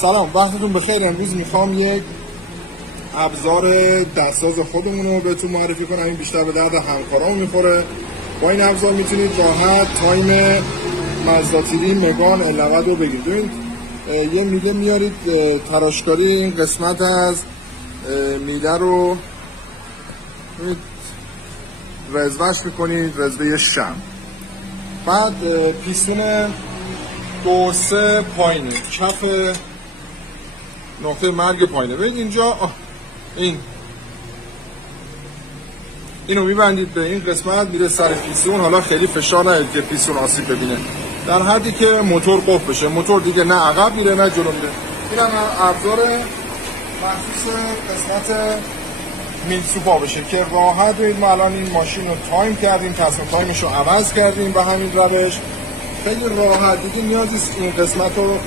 سلام، وقتتون بخیر. امروز میخوام یک ابزار دستساز خودمون رو بهتون معرفی کنم. این بیشتر به درد همکارامون میخوره. با این ابزار میتونید راحت تایم مزداتیری مگان L90 رو بگیرید. ببینید یه میله میارید تراشکاری این قسمت از میله رو رزوهش میکنید، رزوه شم. بعد پیستون 2-3 پایینه، کف نقطه مرگ پایینه. ببینید اینجا اینو میبندید به این قسمت، میره سر پیستون. حالا خیلی فشار ندید که پیستون آسیب ببینه، در حدی که موتور قفل بشه. موتور دیگه نه عقب میره نه جلو میره. این هم ابزار مخصوص قسمت میلسوپا بشه که راحت. ببینید ما الان این ماشین رو تایم کردیم، تصمیم تایمش رو عوض کردیم به همین روش. خیلی راحت دیگه نیازی این قسمت رو